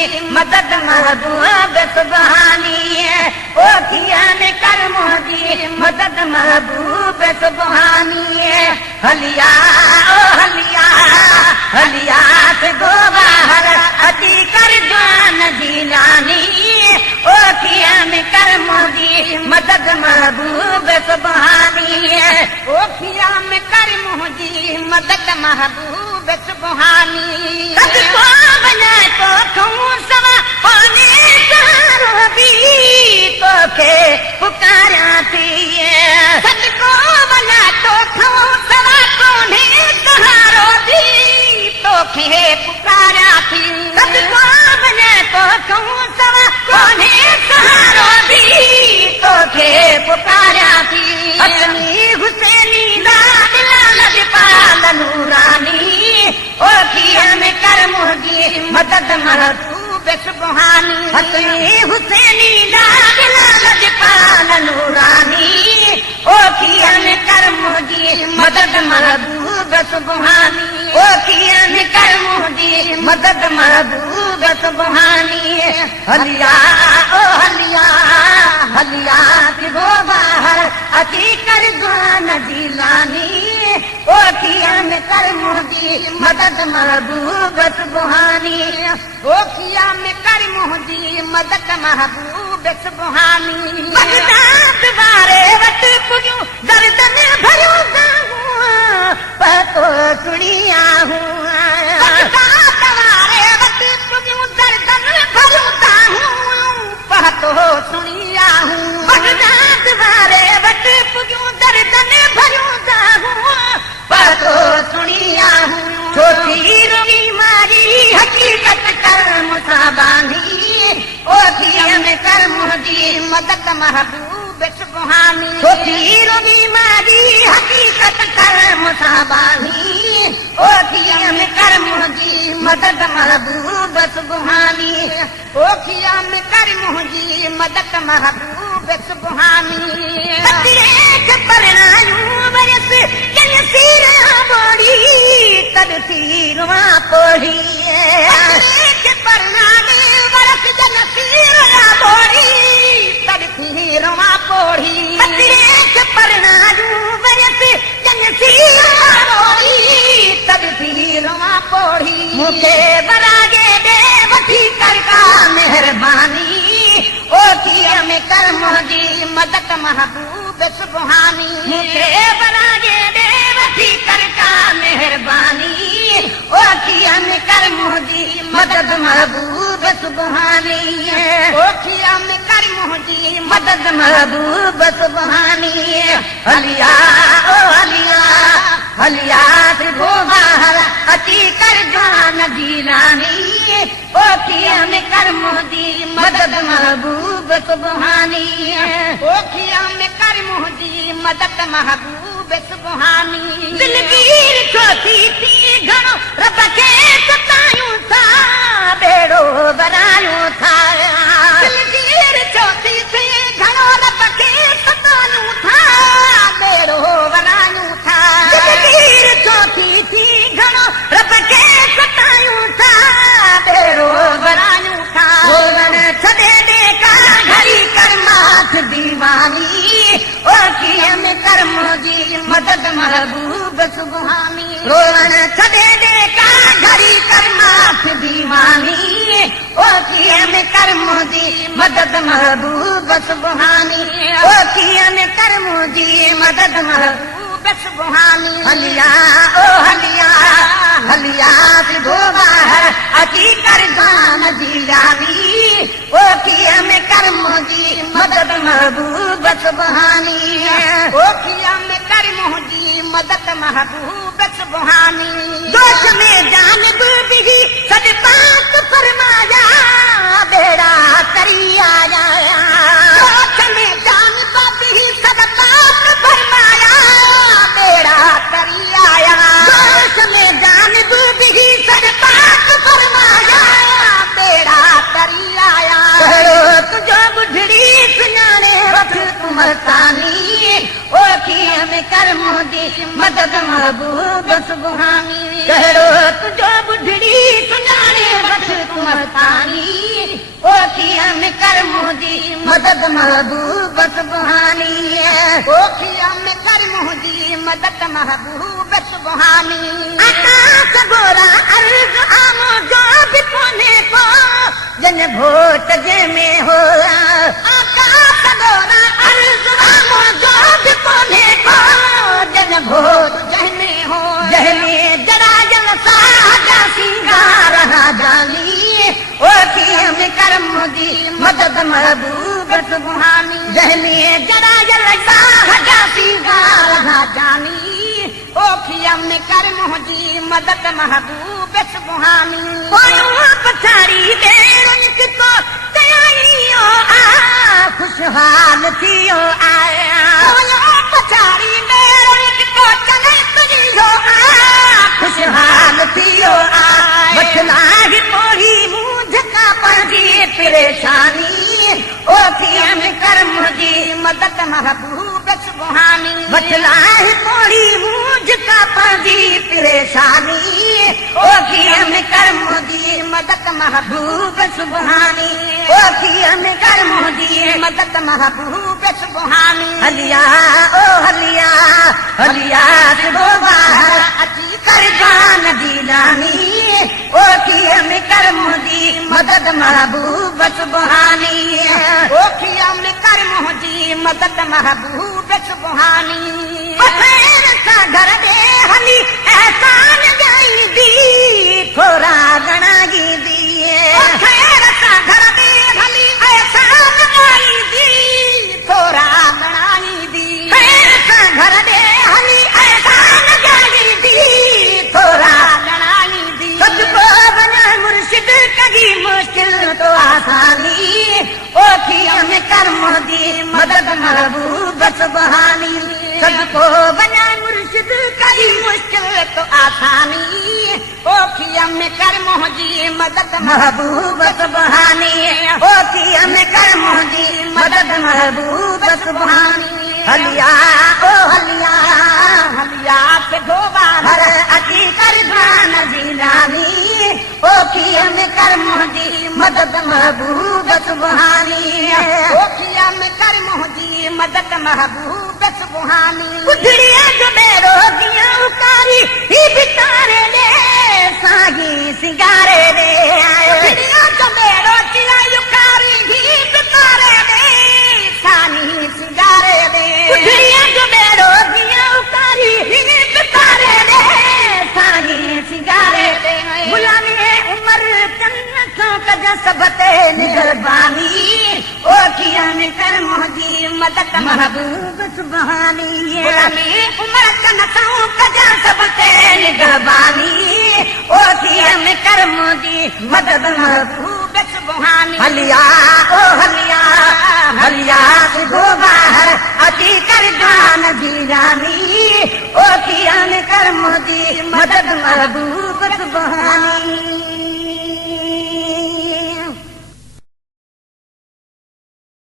मदद महबूब सुभानी ओखिया में कर मोदी मदद महबूब सुभानी हलिया ओ हलिया हलिया से गो बाहर अति कर जान जिलानी ओखिया में कर मोदी मदद महबूब सुभानी ओखिया में कर मोदी मदद महबूब सुभानी सबको बना तो कहूँ सवा पानी सहारो भी तो के पुकारा थी सबको बना तो कहूँ सवा कौने सहारो भी तो के पुकारा थी सबको बना तो कहूँ सवा कौने सहारो भी तो के पुकारा थी अपनी हुसैनी लाल लाल पाल नूरानी ओखिया में कर मोदी मदद महबूब सुभानी हसनी हुसैनी लाल लाल पाल नूरानी ओखिया में कर मोदी मदद महबूब सुभानी ओखिया में कर मोदी मदद महबूब सुभानी हलिया ओ हलिया हलिया गो बाहर अति कर जान जिलानी ओखिया में कर मोदी मदद महबूब सुभानी ओखिया में कर मोदी मदद महबूब सुभानी बगदाद वारे वट पुजू दर्द में भरो पतो सुनिया हूँ बगदाद वारे वट पुजू दर्द में भरो पतो सुनिया हूँ बगदाद वारे वट पुजू दर्द में भरो पतो सुनिया हूँ छोटी रोगी मारी हकीकत कर मुसा बांधी ओखिया में कर मोदी मदद महबूब सुभानी छोटी रोगी मारी हकीकत कर मुसा बांधी ओखिया में कर मोदी मदद महबूब सुभानी ओखिया में कर मोदी मदद महबूब सुभानी बरस जन सीरा बोड़ी तद सीरवा पोड़ी परनाने बरस जन सीरा बोड़ी तद सीरवा पोड़ी परनानू बरस जन सीरा बोड़ी तद सीरवा पोड़ी मुखे बरागे देवती कर का मेहरबानी ओखिया में कर मोदी मदद महबूब सुभानी मुखे बरागे देवती कर का मेहरबानी ओखिया में कर मोदी मदद महबूब सुभानी ओखिया में कर मोदी मदद महबूब सुभानी हलिया ओ हलिया हलिया से गो बाहर अति कर जान जिलानी ओखिया में कर मोदी मदद महबूब सुभानी ओखिया में कर मोदी मदद महबूब सुभानी दिलगीर छोटी थी घणो रब खे सतायूं था बेड़ो बनायूं था दिलगीर छोटी थी घणो रब खे सतायूं था बेड़ो बनायूं था दिलगीर छोटी थी घणो रब खे सतायूं था बेड़ो बनायूं था छॾे दे का घड़ी कर माथ दीवानी ओखिया में कर मोदी मदद महबूब सुभानी रोवन छॾे दे का घड़ी कर माथ दीवानी ओखिया में कर मोदी मदद महबूब सुभानी ओखिया में कर मोदी मदद महबूब सुभानी हलिया ओ हलिया हलिया से गो बाहर अति कर जान जिलानी ओखिया में कर मोदी मदद महबूब सुभानी ओखिया में कर मोदी मदद महबूब सुभानी दोष में जान भी सद पाक फरमाया बेड़ा करी आया दोष में जान भी सद पाक फरमाया बेड़ा करी आया दोष में जान भी सद पाक फरमाया बेड़ा करी आया तुझो बुढ़ड़ी सुनाने वक्त तुम तानी ओखिया में कर मोदी मदद महबूब सुभानी तुझो बुढ़ड़ी सुनाने वक्त तुम तानी ओखिया में कर मुंहिंजी मदद महबूब सुभानी ओखिया में कर मुंहिंजी मदद महबूब सुभानी आकाश गोरा अर्ज़ आमो जो बि कोन्हे को जन भोट जंहिंमें हो आकाश गोरा अर्ज़ आमो जो बि कोन्हे को जन भोट जंहिंमें हो जंहिंमें जरायल साजा सिंगार जानी ओखिया में कर मुंहिंजी मदद महबूब सुभानी जंहिंमें जरायल साजा सिंगार जानी ओखिया में कर मुंहिंजी मदद महबूब सुभानी पछाड़ी ॾेरुनि को तयारियो आ खुशहाल थियो आया पछाड़ी ॾेरुनि को चले तुरियो आ खुशहाल थियो आ वठलाही पोड़ी मुंह झका पंहिंजी परेशानी ओखिया में कर मुंहिंजी मदद महबूब सुभानी वठलाही पोड़ी मुंह झका पंहिंजी परेशानी ओखिया में कर मुंहिंजी मदद महबूब सुभानी ओखिया में कर मुंहिंजी मदद महबूब सुभानी हलिया ओ हलिया हलिया सिधो ॿाहिरि अची कर जान दीदानी ओखिया में कर मुंहिंजी मदद महबूब सुभानी ओखिया में कर मुंहिंजी मदद महबूब सुभानी बख़ैर सां घर ॾे हली एहसान ॻाईंदी थोरा घणा ईंदी बख़ैर सां घर ॾे हली एहसान ॻाईंदी थोरा घणा ईंदी खैर सां घर ॾे हली एहसान ॻाईंदी थोरा घणा ईंदी सदको वञा मुर्शिद कॾी मुश्किल तो आसानी ओखिया में कर मुंहिंजी मदद महबूब सुभानी सदको वञा मुर्शिद कॾी मुश्किल तो आसानी ओखिया में कर मुंहिंजी मदद महबूब सुभानी ओखिया में कर मुंहिंजी मदद महबूब सुभानी हलिया ओ हलिया हलिया सिधो ॿाहिरि अची कर जान दीदानी ओखिया में कर मुंहिंजी मदद महबूब सुभानी ओखिया में कर मुंहिंजी मदद महबूब सुभानी गुजरिया जो बेरो दिया उकारी ही बितारे दे सागी सिंगारे दे गुजरिया जो बेरो दिया उकारी ही बितारे दे सानी सिंगारे दे गुजरिया जो बेरो दिया उकारी ही बितारे दे सानी सिंगारे दे गुलामी उमर जन्नतों का सबते निगरबानी ओखिया में कर मुंहिंजी मदद महबूब सुभानी गुलामी उमर जन्नतों का सबते निगरबानी ओखिया में कर मुंहिंजी मदद महबूब सुभानी हलिया ओ हलिया हलिया सिधो ॿाहिरि अची कर जान दीदानी ओखिया में कर मुंहिंजी मदद महबूब सुभानी